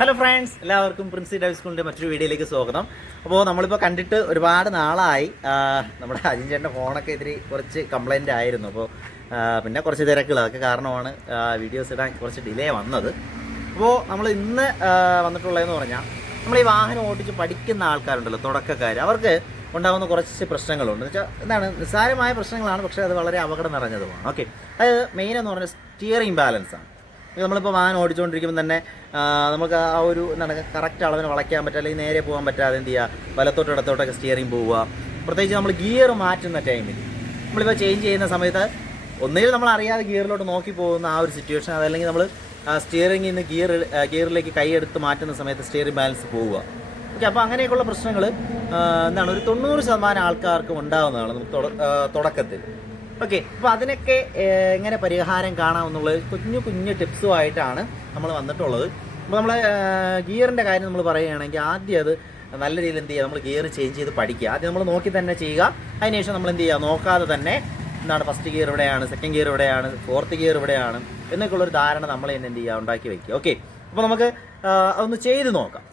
Hello friends, എല്ലാവർക്കും Princy dive സ്കൂളിൻ്റെ മറ്റൊരു വീഡിയോയിലേക്ക് സ്വാഗതം. അപ്പോൾ നമ്മളിപ്പോൾ കണ്ടിട്ട് ഒരുപാട് നാളായി. നമ്മുടെ അജിൻചേട്ടൻ്റെ ഫോണൊക്കെ ഇത്തിരി കുറച്ച് കംപ്ലൈൻ്റ് ആയിരുന്നു. അപ്പോൾ പിന്നെ കുറച്ച് തിരക്കുകൾ, അതൊക്കെ കാരണമാണ് വീഡിയോസ് ഇടാൻ കുറച്ച് ഡിലേ വന്നത്. അപ്പോൾ നമ്മൾ ഇന്ന് വന്നിട്ടുള്ളതെന്ന് പറഞ്ഞാൽ, നമ്മൾ ഈ വാഹനം ഓടിച്ച് പഠിക്കുന്ന ആൾക്കാരുണ്ടല്ലോ, തുടക്കക്കാർ, അവർക്ക് ഉണ്ടാകുന്ന കുറച്ച് പ്രശ്നങ്ങളുണ്ട്. എന്ന് വെച്ചാൽ എന്താണ്, നിസ്സാരമായ പ്രശ്നങ്ങളാണ്, പക്ഷേ അത് വളരെ അപകടം നിറഞ്ഞതുമാണ്. ഓക്കെ, അത് മെയിൻ എന്ന് പറഞ്ഞാൽ സ്റ്റിയറിംഗ് ബാലൻസാണ്. നമ്മളിപ്പോൾ വാഹനം ഓടിച്ചുകൊണ്ടിരിക്കുമ്പോൾ തന്നെ നമുക്ക് ആ ഒരു എന്താണ് കറക്റ്റ് അളവിന് വളയ്ക്കാൻ പറ്റുക, അല്ലെങ്കിൽ നേരെ പോകാൻ പറ്റാതെ എന്ത് ചെയ്യുക, വലത്തോട്ട് ഇടത്തോട്ടൊക്കെ സ്റ്റിയറിംഗ് പോവുക. പ്രത്യേകിച്ച് നമ്മൾ ഗിയർ മാറ്റുന്ന ടൈമിൽ, നമ്മളിപ്പോൾ ചേഞ്ച് ചെയ്യുന്ന സമയത്ത് ഒന്നുകിൽ നമ്മൾ അറിയാതെ ഗിയറിലോട്ട് നോക്കി പോകുന്ന ആ ഒരു സിറ്റുവേഷൻ, അതല്ലെങ്കിൽ നമ്മൾ സ്റ്റിയറിംഗിൽ നിന്ന് ഗിയറിലേക്ക് കൈയെടുത്ത് മാറ്റുന്ന സമയത്ത് സ്റ്റിയറിംഗ് ബാലൻസ് പോവുക. ഓക്കെ, അപ്പോൾ അങ്ങനെയൊക്കെയുള്ള പ്രശ്നങ്ങൾ എന്താണ് ഒരു 90% ആൾക്കാർക്കും ഉണ്ടാകുന്നതാണ് നമുക്ക് തുടക്കത്തിൽ. ഓക്കെ, അപ്പോൾ അതിനൊക്കെ എങ്ങനെ പരിഹാരം കാണാമെന്നുള്ളത് കുഞ്ഞു ടിപ്സുമായിട്ടാണ് നമ്മൾ വന്നിട്ടുള്ളത്. അപ്പോൾ നമ്മൾ ഗിയറിൻ്റെ കാര്യം നമ്മൾ പറയുകയാണെങ്കിൽ, ആദ്യം അത് നല്ല രീതിയിൽ എന്ത് ചെയ്യുക, നമ്മൾ ഗിയർ ചേഞ്ച് ചെയ്ത് പഠിക്കുക. ആദ്യം നമ്മൾ നോക്കി തന്നെ ചെയ്യുക. അതിനുശേഷം നമ്മൾ എന്ത് ചെയ്യുക, നോക്കാതെ തന്നെ എന്താണ് ഫസ്റ്റ് ഗിയർ ഇവിടെയാണ്, സെക്കൻഡ് ഗിയർ ഇവിടെയാണ്, ഫോർത്ത് ഗിയർ ഇവിടെയാണ് എന്നൊക്കെയുള്ളൊരു ധാരണ നമ്മൾ തന്നെ എന്ത് ചെയ്യുക, ഉണ്ടാക്കി വയ്ക്കുക. ഓക്കെ, അപ്പോൾ നമുക്ക് അതൊന്ന് ചെയ്ത് നോക്കാം.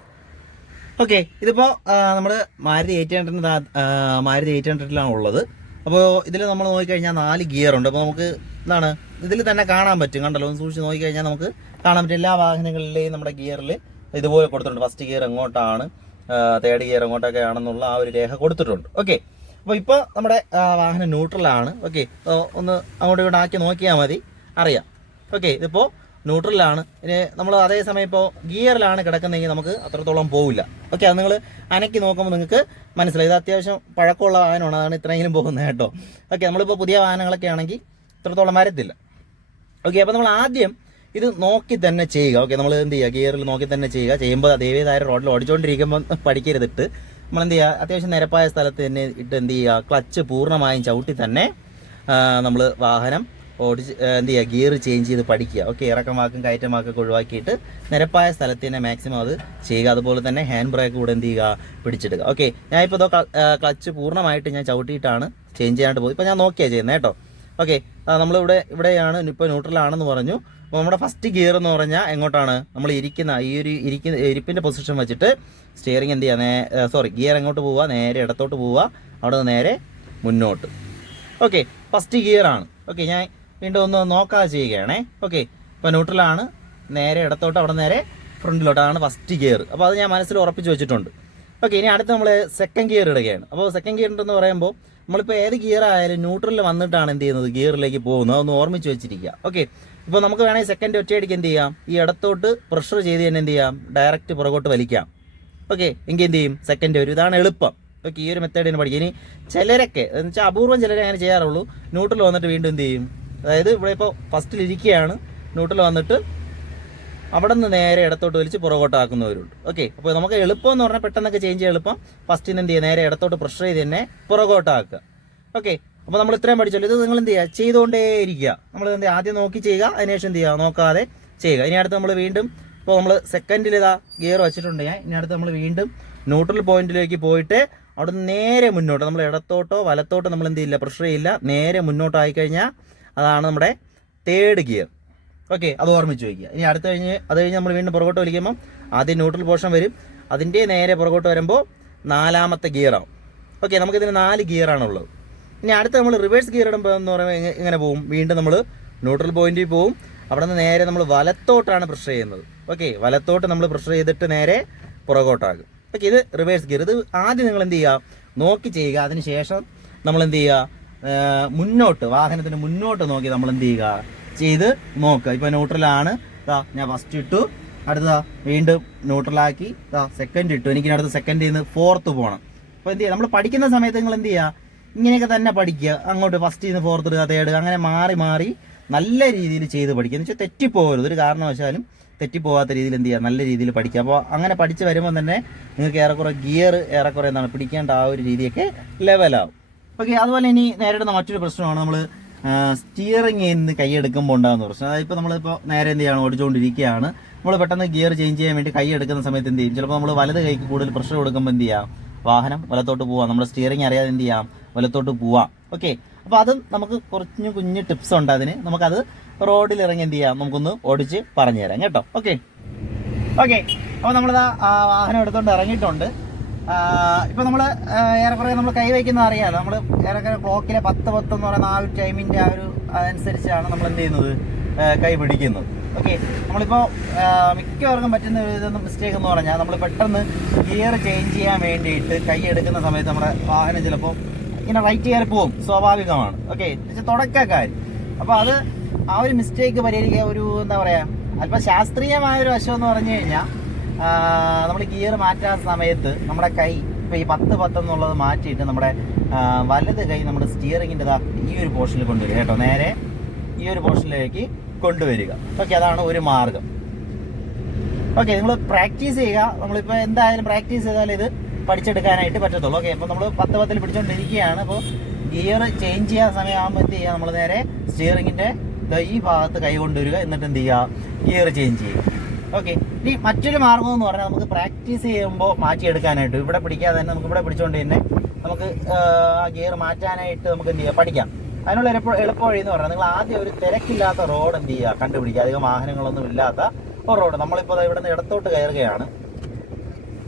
ഓക്കെ, ഇതിപ്പോൾ നമ്മൾ മാരുതി 800 ഉള്ളത്. അപ്പോൾ ഇതിൽ നമ്മൾ നോക്കിക്കഴിഞ്ഞാൽ 4 ഗിയറുണ്ട്. അപ്പോൾ നമുക്ക് എന്താണ് ഇതിൽ തന്നെ കാണാൻ പറ്റും, കണ്ടല്ലോ, ഒന്ന് സൂക്ഷിച്ച് നോക്കിക്കഴിഞ്ഞാൽ നമുക്ക് കാണാൻ പറ്റും. എല്ലാ വാഹനങ്ങളിലെയും നമ്മുടെ ഗിയറിൽ ഇതുപോലെ കൊടുത്തിട്ടുണ്ട്. ഫസ്റ്റ് ഗിയർ എങ്ങോട്ടാണ്, തേർഡ് ഗിയർ എങ്ങോട്ടൊക്കെ ആണെന്നുള്ള ആ ഒരു രേഖ കൊടുത്തിട്ടുണ്ട്. ഓക്കെ, അപ്പോൾ ഇപ്പോൾ നമ്മുടെ വാഹനം ന്യൂട്രലാണ്. ഓക്കെ, ഒന്ന് അങ്ങോട്ട് ഇങ്ങോട്ട് ആക്കി നോക്കിയാൽ മതി, അറിയാം. ഓക്കെ, ഇതിപ്പോൾ ന്യൂട്രലാണ്. ഇനി നമ്മൾ അതേസമയം ഇപ്പോൾ ഗിയറിലാണ് കിടക്കുന്നതെങ്കിൽ നമുക്ക് അത്രത്തോളം പോവില്ല. ഓക്കെ, അത് നിങ്ങൾ അനക്കി നോക്കുമ്പോൾ നിങ്ങൾക്ക് മനസ്സിലായി, ഇത് അത്യാവശ്യം പഴക്കമുള്ള വാഹനമാണ്, അതാണ് ഇത്രയെങ്കിലും പോകുന്നത് കേട്ടോ. ഓക്കെ, നമ്മളിപ്പോൾ പുതിയ വാഹനങ്ങളൊക്കെ ആണെങ്കിൽ ഇത്രത്തോളം വരത്തില്ല. ഓക്കെ, അപ്പോൾ നമ്മൾ ആദ്യം ഇത് നോക്കി തന്നെ ചെയ്യുക. ഓക്കെ, നമ്മൾ എന്ത് ചെയ്യുക, ഗിയറിൽ നോക്കി തന്നെ ചെയ്യുക. ചെയ്യുമ്പോൾ ദൈവതായ റോഡിൽ ഓടിച്ചുകൊണ്ടിരിക്കുമ്പോൾ പഠിക്കരുതിട്ട് നമ്മൾ എന്ത് ചെയ്യുക, അത്യാവശ്യം നിരപ്പായ സ്ഥലത്ത് തന്നെ ഇട്ട് എന്ത് ചെയ്യുക, ക്ലച്ച് പൂർണ്ണമായും ചവിട്ടി തന്നെ നമ്മൾ വാഹനം ഓടിച്ച് എന്ത് ചെയ്യുക, ഗിയർ ചേഞ്ച് ചെയ്ത് പഠിക്കുക. ഓക്കെ, ഇറക്കമാക്കും കയറ്റമാക്കൊക്കെ ഒഴിവാക്കിയിട്ട് നിരപ്പായ സ്ഥലത്ത് തന്നെ മാക്സിമം അത് ചെയ്യുക. അതുപോലെ തന്നെ ഹാൻഡ് ബ്രേക്ക് കൂടെ എന്ത് ചെയ്യുക, പിടിച്ചെടുക്കുക. ഓക്കെ, ഞാൻ ഇപ്പോൾ ക്ലച്ച് പൂർണ്ണമായിട്ട് ഞാൻ ചവിട്ടിയിട്ടാണ് ചേഞ്ച് ചെയ്യാനായിട്ട് പോകുന്നത്. ഇപ്പോൾ ഞാൻ നോക്കിയാണ് ചെയ്യുന്നത് കേട്ടോ. ഓക്കെ, ഇവിടെയാണ് ഇപ്പോൾ ന്യൂട്രലാണെന്ന് പറഞ്ഞു. അപ്പോൾ നമ്മുടെ ഫസ്റ്റ് ഗിയർ എന്ന് പറഞ്ഞാൽ എങ്ങോട്ടാണ്, നമ്മൾ ഇരിക്കുന്ന ഇരിപ്പിൻ്റെ പൊസിഷൻ വെച്ചിട്ട് സ്റ്റിയറിംഗ് എന്ത് ചെയ്യുക, ഗിയർ എങ്ങോട്ട് പോവുക, നേരെ ഇടത്തോട്ട് പോവുക, അവിടെ നിന്ന് നേരെ മുന്നോട്ട്. Okay, first ഗിയറാണ്. ഓക്കെ, ഞാൻ വീണ്ടും ഒന്ന് നോക്കാതെ ചെയ്യുകയാണേ. ഓക്കെ, ഇപ്പോൾ ന്യൂട്രലാണ്, നേരെ ഇടത്തോട്ട്, അവിടെ നേരെ ഫ്രണ്ടിലോട്ടാണ് ഫസ്റ്റ് ഗിയർ. അപ്പോൾ അത് ഞാൻ മനസ്സിൽ ഉറപ്പിച്ച് വെച്ചിട്ടുണ്ട്. ഓക്കെ, ഇനി അടുത്ത് നമ്മൾ സെക്കൻഡ് ഗിയർ ഇടുകയാണ്. അപ്പോൾ സെക്കൻഡ് ഗിയർ എന്ന് പറയുമ്പോൾ നമ്മളിപ്പോൾ ഏത് ഗിയർ ആയാലും ന്യൂട്രലിൽ വന്നിട്ടാണ് എന്ത് ചെയ്യുന്നത്, ഗിയറിലേക്ക് പോകുന്നത്. അതൊന്ന് ഓർമ്മിച്ച് വെച്ചിരിക്കുക. ഓക്കെ, ഇപ്പോൾ നമുക്ക് വേണമെങ്കിൽ സെക്കൻഡ് ഒറ്റയടിക്ക് എന്ത് ചെയ്യാം, ഈ ഇടത്തോട്ട് പ്രഷർ ചെയ്ത് തന്നെ എന്ത് ചെയ്യാം, ഡയറക്റ്റ് പുറകോട്ട് വലിക്കാം. ഓക്കെ, എങ്കിൽ എന്ത് ചെയ്യും, സെക്കൻഡ് വരും. ഇതാണ് എളുപ്പം. ഓക്കെ, ഈ ഒരു മെത്തേഡിന് പഠിക്കും. ഇനി ചിലരൊക്കെ എന്ന് വെച്ചാൽ അപൂർവം ചിലരെ അങ്ങനെ ചെയ്യാറുള്ളൂ, ന്യൂട്രൽ വന്നിട്ട് വീണ്ടും എന്ത് ചെയ്യും, അതായത് ഇവിടെ ഇപ്പോൾ ഫസ്റ്റിൽ ഇരിക്കുകയാണ്, ന്യൂട്രൽ വന്നിട്ട് അവിടെ നിന്ന് നേരെ ഇടത്തോട്ട് വലിച്ച് പുറകോട്ടാക്കുന്നവരുണ്ട്. ഓക്കെ, അപ്പോൾ നമുക്ക് എളുപ്പം എന്ന് പറഞ്ഞാൽ പെട്ടെന്നൊക്കെ ചേഞ്ച് ചെയ്യാൻ എളുപ്പം ഫസ്റ്റിന് എന്ത് ചെയ്യുക, നേരെ ഇടത്തോട്ട് പ്രഷർ ചെയ്ത് തന്നെ പുറകോട്ടാക്കുക. ഓക്കെ, അപ്പോൾ നമ്മൾ ഇത്രയും പഠിച്ചല്ലോ. ഇത് നിങ്ങൾ എന്ത് ചെയ്യുക, ചെയ്തുകൊണ്ടേ ഇരിക്കുക. നമ്മൾ എന്ത് ചെയ്യുക, ആദ്യം നോക്കി ചെയ്യുക, അതിനുശേഷം എന്ത് ചെയ്യുക, നോക്കാതെ ചെയ്യുക. ഇനി അടുത്ത് നമ്മൾ വീണ്ടും ഇപ്പോൾ നമ്മൾ സെക്കൻഡിൽ ഇതാ ഗിയർ വെച്ചിട്ടുണ്ട് ഞാൻ. ഇനി അടുത്ത് നമ്മൾ വീണ്ടും ന്യൂട്രൽ പോയിന്റിലേക്ക് പോയിട്ട് അവിടെ നിന്ന് നേരെ മുന്നോട്ട്, നമ്മൾ ഇടത്തോട്ടോ വലത്തോട്ടോ നമ്മൾ എന്ത് ചെയ്യില്ല, പ്രഷർ ചെയ്യില്ല, നേരെ മുന്നോട്ടായി കഴിഞ്ഞാൽ അതാണ് നമ്മുടെ തേർഡ് ഗിയർ. ഓക്കെ, അത് ഓർമ്മിച്ച് വയ്ക്കുക. ഇനി അത് കഴിഞ്ഞ് നമ്മൾ വീണ്ടും പുറകോട്ട് വലിക്കുമ്പം ആദ്യം ന്യൂട്രൽ പോർഷൻ വരും, അതിൻ്റെ നേരെ പുറകോട്ട് വരുമ്പോൾ 4ാമത്തെ ഗിയറാവും. ഓക്കെ, നമുക്കിതിന് 4 ഗിയറാണുള്ളത്. ഇനി അടുത്ത് നമ്മൾ റിവേഴ്സ് ഗിയർ ഇടുമ്പോൾ എന്ന് പറയുമ്പോൾ എങ്ങനെ പോകും, വീണ്ടും നമ്മൾ ന്യൂട്രൽ പോയിന്റിൽ പോവും, അവിടെ നിന്ന് നേരെ നമ്മൾ വലത്തോട്ടാണ് പ്രഷർ ചെയ്യുന്നത്. ഓക്കെ, വലത്തോട്ട് നമ്മൾ പ്രഷർ ചെയ്തിട്ട് നേരെ പുറകോട്ടാകും. ഓക്കെ, ഇത് റിവേഴ്സ് ഗിയർ. ഇത് ആദ്യം നിങ്ങൾ എന്ത് ചെയ്യുക, നോക്കി ചെയ്യുക. അതിന് ശേഷം നമ്മൾ എന്ത് ചെയ്യുക, മുന്നോട്ട്, വാഹനത്തിന് മുന്നോട്ട് നോക്കി നമ്മൾ എന്ത് ചെയ്യുക, ചെയ്ത് നോക്കുക. ഇപ്പോൾ ന്യൂട്രലാണ്, ഞാൻ ഫസ്റ്റ് ഇട്ടു, അടുത്ത വീണ്ടും ന്യൂട്രലാക്കി, സെക്കൻഡ് ഇട്ടു, എനിക്ക് അടുത്ത സെക്കൻഡിൽ നിന്ന് ഫോർത്ത് പോകണം. അപ്പോൾ എന്ത് ചെയ്യുക, നമ്മൾ പഠിക്കുന്ന സമയത്ത് നിങ്ങൾ എന്ത് ചെയ്യുക, ഇങ്ങനെയൊക്കെ തന്നെ പഠിക്കുക. അങ്ങോട്ട് ഫസ്റ്റിൽ നിന്ന് ഫോർത്ത് ഇടുക, തേർഡ്, അങ്ങനെ മാറി മാറി നല്ല രീതിയിൽ ചെയ്ത് പഠിക്കുക. എന്ന് വെച്ചാൽ തെറ്റിപ്പോകരുത്, ഒരു കാരണവശാലും തെറ്റിപ്പോകാത്ത രീതിയിൽ എന്ത് ചെയ്യുക, നല്ല രീതിയിൽ പഠിക്കുക. അപ്പോൾ അങ്ങനെ പഠിച്ച് വരുമ്പോൾ തന്നെ നിങ്ങൾക്ക് ഏറെക്കുറെ ഗിയർ എന്താണ് പിടിക്കേണ്ട ആ ഒരു രീതിയൊക്കെ ലെവലാവും. ഓക്കെ, അതുപോലെ ഇനി നേരിടുന്ന മറ്റൊരു പ്രശ്നമാണ് നമ്മൾ സ്റ്റിയറിംഗിൽ നിന്ന് കൈയെടുക്കുമ്പോൾ ഉണ്ടാകുന്ന പ്രശ്നം. അതായത് ഇപ്പോൾ നമ്മളിപ്പോൾ നേരെ എന്ത് ചെയ്യണം, ഓടിച്ചുകൊണ്ടിരിക്കുകയാണ്, നമ്മൾ പെട്ടെന്ന് ഗിയർ ചേഞ്ച് ചെയ്യാൻ വേണ്ടി കൈ എടുക്കുന്ന സമയത്ത് എന്ത് ചെയ്യും, ചിലപ്പോൾ നമ്മൾ വലത് കൈക്ക് കൂടുതൽ പ്രഷർ കൊടുക്കുമ്പോൾ എന്ത് ചെയ്യാം, വാഹനം വലത്തോട്ട് പോവാം, നമ്മുടെ സ്റ്റിയറിംഗ് അറിയാതെ എന്ത് ചെയ്യാം, വലത്തോട്ട് പോവാം. ഓക്കെ, അപ്പോൾ അതും നമുക്ക് കുറച്ച് കുഞ്ഞ് ടിപ്സ് ഉണ്ട്. അതിന് നമുക്കത് റോഡിൽ ഇറങ്ങി എന്ത് ചെയ്യാം, നമുക്കൊന്ന് ഓടിച്ച് പറഞ്ഞു തരാം കേട്ടോ. ഓക്കെ, അപ്പോൾ നമ്മളിതാ വാഹനം എടുത്തുകൊണ്ട് ഇറങ്ങിയിട്ടുണ്ട്. ഇപ്പോൾ നമ്മൾ ഏറെക്കുറെ നമ്മൾ കൈവയ്ക്കുന്നത് അറിയാമല്ലോ. നമ്മൾ ഏറെക്കുറെ ക്ലോക്കിലെ 10:10 എന്ന് പറയുന്ന ആ ഒരു ടൈമിൻ്റെ ആ ഒരു അതനുസരിച്ചാണ് നമ്മൾ എന്ത് ചെയ്യുന്നത്, കൈ പിടിക്കുന്നത്. ഓക്കെ, നമ്മളിപ്പോൾ മിക്കവർക്കും പറ്റുന്ന ഒരു ഇതൊന്നും മിസ്റ്റേക്ക് എന്ന് പറഞ്ഞാൽ നമ്മൾ പെട്ടെന്ന് ഗിയർ ചേഞ്ച് ചെയ്യാൻ വേണ്ടിയിട്ട് കൈ എടുക്കുന്ന സമയത്ത് നമ്മുടെ വാഹനം ചിലപ്പോൾ ഇങ്ങനെ റൈറ്റ് കയറി പോവും, സ്വാഭാവികമാണ്. ഓക്കെ, തുടക്കക്കാർ. അപ്പോൾ അത് ആ ഒരു മിസ്റ്റേക്ക് പരിഹരിക്കുക, ഒരു എന്താ പറയുക, അല്പം ശാസ്ത്രീയമായൊരു വശം എന്ന് പറഞ്ഞു കഴിഞ്ഞാൽ നമ്മൾ ഗിയർ മാറ്റാൻ സമയത്ത് നമ്മുടെ കൈ ഇപ്പോൾ ഈ 10:10 എന്നുള്ളത് മാറ്റിയിട്ട് നമ്മുടെ വലത് കൈ നമ്മുടെ സ്റ്റിയറിങ്ങിൻ്റെ ഈ ഒരു പോർഷനിൽ കൊണ്ടുവരിക കേട്ടോ, നേരെ ഈ ഒരു പോർഷനിലേക്ക് കൊണ്ടുവരിക. ഓക്കെ, അതാണ് ഒരു മാർഗം. ഓക്കെ, നിങ്ങൾ പ്രാക്ടീസ് ചെയ്യുക. നമ്മളിപ്പോൾ എന്തായാലും പ്രാക്ടീസ് ചെയ്താൽ ഇത് പഠിച്ചെടുക്കാനായിട്ട് പറ്റത്തുള്ളൂ. ഓക്കെ, അപ്പോൾ നമ്മൾ 10:10 പിടിച്ചുകൊണ്ടിരിക്കുകയാണ്. അപ്പോൾ ഗിയർ ചേഞ്ച് ചെയ്യാൻ സമയമാകുമ്പോൾ എന്ത് ചെയ്യുക, നമ്മൾ നേരെ സ്റ്റിയറിങ്ങിൻ്റെ ഈ ഭാഗത്ത് കൈ കൊണ്ടുവരിക, എന്നിട്ട് എന്ത് ചെയ്യുക, ഗിയർ ചേഞ്ച് ചെയ്യുക. ഓക്കെ, ഇനി മറ്റൊരു മാർഗം എന്ന് പറഞ്ഞാൽ നമുക്ക് പ്രാക്ടീസ് ചെയ്യുമ്പോൾ മാറ്റിയെടുക്കാനായിട്ട് ഇവിടെ പിടിക്കാതെ തന്നെ നമുക്ക് ഇവിടെ പിടിച്ചുകൊണ്ട് തന്നെ നമുക്ക് ഗിയർ മാറ്റാനായിട്ട് നമുക്ക് എന്ത് ചെയ്യുക, പഠിക്കാം. അതിനുള്ള എളുപ്പ വഴി എന്ന് പറഞ്ഞാൽ നിങ്ങൾ ആദ്യം ഒരു തിരക്കില്ലാത്ത റോഡ് എന്ത് ചെയ്യുക, കണ്ടുപിടിക്കുക. അധികം വാഹനങ്ങളൊന്നും ഇല്ലാത്ത ഒരു റോഡ്. നമ്മളിപ്പോൾ ഇവിടെ നിന്ന് ഇടത്തോട്ട് കയറുകയാണ്.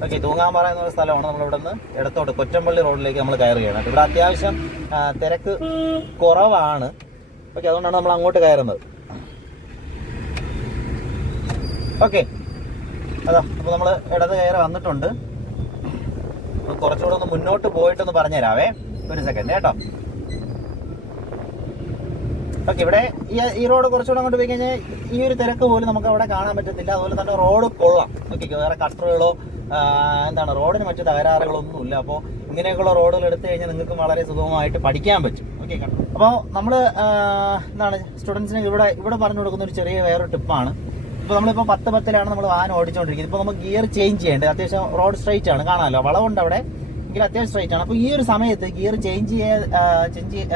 ഓക്കെ, തൂങ്ങാമ്പാറ എന്നൊരു സ്ഥലമാണ്. നമ്മളിവിടെ നിന്ന് ഇടത്തോട്ട് കൊറ്റമ്പള്ളി റോഡിലേക്ക് നമ്മൾ കയറുകയാണ്. ഇവിടെ അത്യാവശ്യം തിരക്ക് കുറവാണ്. ഓക്കെ, അതുകൊണ്ടാണ് നമ്മൾ അങ്ങോട്ട് കയറുന്നത്. ഓക്കെ, അതാ അപ്പോൾ നമ്മൾ ഇടത് കയറി വന്നിട്ടുണ്ട്. കുറച്ചുകൂടെ ഒന്ന് മുന്നോട്ട് പോയിട്ടൊന്ന് പറഞ്ഞുതരാവേ, ഒരു സെക്കൻഡ് കേട്ടോ. ഓക്കെ, ഇവിടെ ഈ റോഡ് കുറച്ചുകൂടെ അങ്ങോട്ട് പോയി കഴിഞ്ഞാൽ ഈ ഒരു തിരക്ക് പോലും നമുക്ക് അവിടെ കാണാൻ പറ്റത്തില്ല. അതുപോലെ തന്നെ റോഡ് കൊള്ളാം. ഓക്കെ, വേറെ കട്ടറുകളോ റോഡിന് മറ്റു തകരാറുകളൊന്നുമില്ല. അപ്പോൾ ഇങ്ങനെയൊക്കെയുള്ള റോഡുകൾ എടുത്തു കഴിഞ്ഞാൽ നിങ്ങൾക്ക് വളരെ സുഗമമായിട്ട് പഠിക്കാൻ പറ്റും. ഓക്കെ, അപ്പോൾ നമ്മൾ സ്റ്റുഡൻസിന് ഇവിടെ പറഞ്ഞു കൊടുക്കുന്ന ഒരു ചെറിയ വേറൊരു ടിപ്പാണ്. ഇപ്പോൾ നമ്മളിപ്പോൾ 10:10 നമ്മൾ വാഹനം ഓടിച്ചുകൊണ്ടിരിക്കുന്നത്. ഇപ്പോൾ നമുക്ക് ഗിയർ ചേഞ്ച് ചെയ്യേണ്ടത്, അത്യാവശ്യം റോഡ് സ്ട്രൈറ്റ് ആണ്, കാണാമല്ലോ, വളവുണ്ട് അവിടെ, എങ്കിലും അത്യാവശ്യം സ്ട്രൈറ്റ് ആണ്. അപ്പോൾ ഈ ഒരു സമയത്ത് ഗിയർ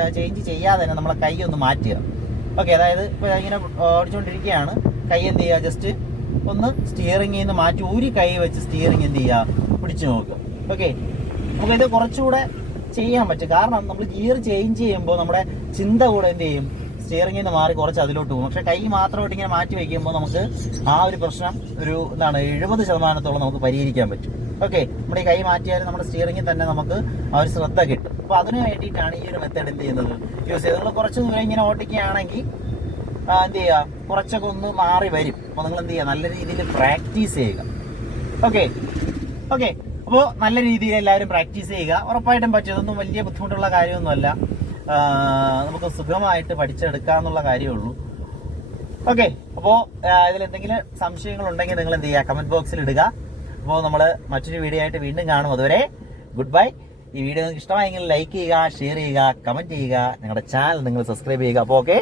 ചേഞ്ച് ചെയ്യാതെ തന്നെ നമ്മളെ കൈ ഒന്ന് മാറ്റുക. ഓക്കെ, അതായത് ഇപ്പോൾ ഇങ്ങനെ ഓടിച്ചുകൊണ്ടിരിക്കുകയാണ്, കൈ എന്ത് ചെയ്യുക, ജസ്റ്റ് ഒന്ന് സ്റ്റിയറിംഗിൽ നിന്ന് മാറ്റി ഒരു കൈ വെച്ച് സ്റ്റിയറിംഗ് എന്ത് ചെയ്യുക, പിടിച്ചു നോക്കുക. ഓക്കെ, നമുക്കിത് കുറച്ചുകൂടെ ചെയ്യാൻ പറ്റും. കാരണം നമ്മൾ ഗിയർ ചേഞ്ച് ചെയ്യുമ്പോൾ നമ്മുടെ ചിന്ത കൂടെ എന്ത് ചെയ്യും, സ്റ്റിയറിംഗിൽ നിന്ന് മാറി കുറച്ച് അതിലോട്ട് പോകും. പക്ഷെ കൈ മാത്രമായിട്ട് ഇങ്ങനെ മാറ്റി വയ്ക്കുമ്പോൾ നമുക്ക് ആ ഒരു പ്രശ്നം ഒരു 70% നമുക്ക് പരിഹരിക്കാൻ പറ്റും. ഓക്കെ, നമ്മുടെ ഈ കൈ മാറ്റിയാലും നമ്മുടെ സ്റ്റിയറിംഗിൽ തന്നെ നമുക്ക് ആ ഒരു ശ്രദ്ധ കിട്ടും. അപ്പോൾ അതിന് വേണ്ടിയിട്ടാണ് ഈ ഒരു മെത്തേഡ് എന്ത് ചെയ്യുന്നത്, യൂസ് ചെയ്യുന്നത്. നിങ്ങൾ കുറച്ച് ദൂരം ഇങ്ങനെ ഓടിക്കുകയാണെങ്കിൽ എന്ത് ചെയ്യുക, കുറച്ചൊക്കെ ഒന്ന് മാറി വരും. അപ്പോൾ നിങ്ങൾ എന്ത് ചെയ്യുക, നല്ല രീതിയിൽ പ്രാക്ടീസ് ചെയ്യുക. ഓക്കെ, അപ്പോൾ നല്ല രീതിയിൽ എല്ലാവരും പ്രാക്ടീസ് ചെയ്യുക. ഉറപ്പായിട്ടും പറ്റും. ഇതൊന്നും വലിയ ബുദ്ധിമുട്ടുള്ള കാര്യമൊന്നുമല്ല. നമുക്ക് സുഖമായിട്ട് പഠിച്ചെടുക്കാന്നുള്ള കാര്യമുള്ളൂ. ഓക്കെ, അപ്പോൾ ഇതിലെന്തെങ്കിലും സംശയങ്ങളുണ്ടെങ്കിൽ നിങ്ങൾ എന്ത് ചെയ്യുക, കമൻറ്റ് ബോക്സിൽ ഇടുക. അപ്പോൾ നമ്മൾ മറ്റൊരു വീഡിയോ ആയിട്ട് വീണ്ടും കാണും. അതുവരെ ഗുഡ് ബൈ. ഈ വീഡിയോ നിങ്ങൾക്ക് ഇഷ്ടമായെങ്കിൽ ലൈക്ക് ചെയ്യുക, ഷെയർ ചെയ്യുക, കമൻറ്റ് ചെയ്യുക. നിങ്ങളുടെ ചാനൽ നിങ്ങൾ സബ്സ്ക്രൈബ് ചെയ്യുക. അപ്പോൾ ഓക്കെ.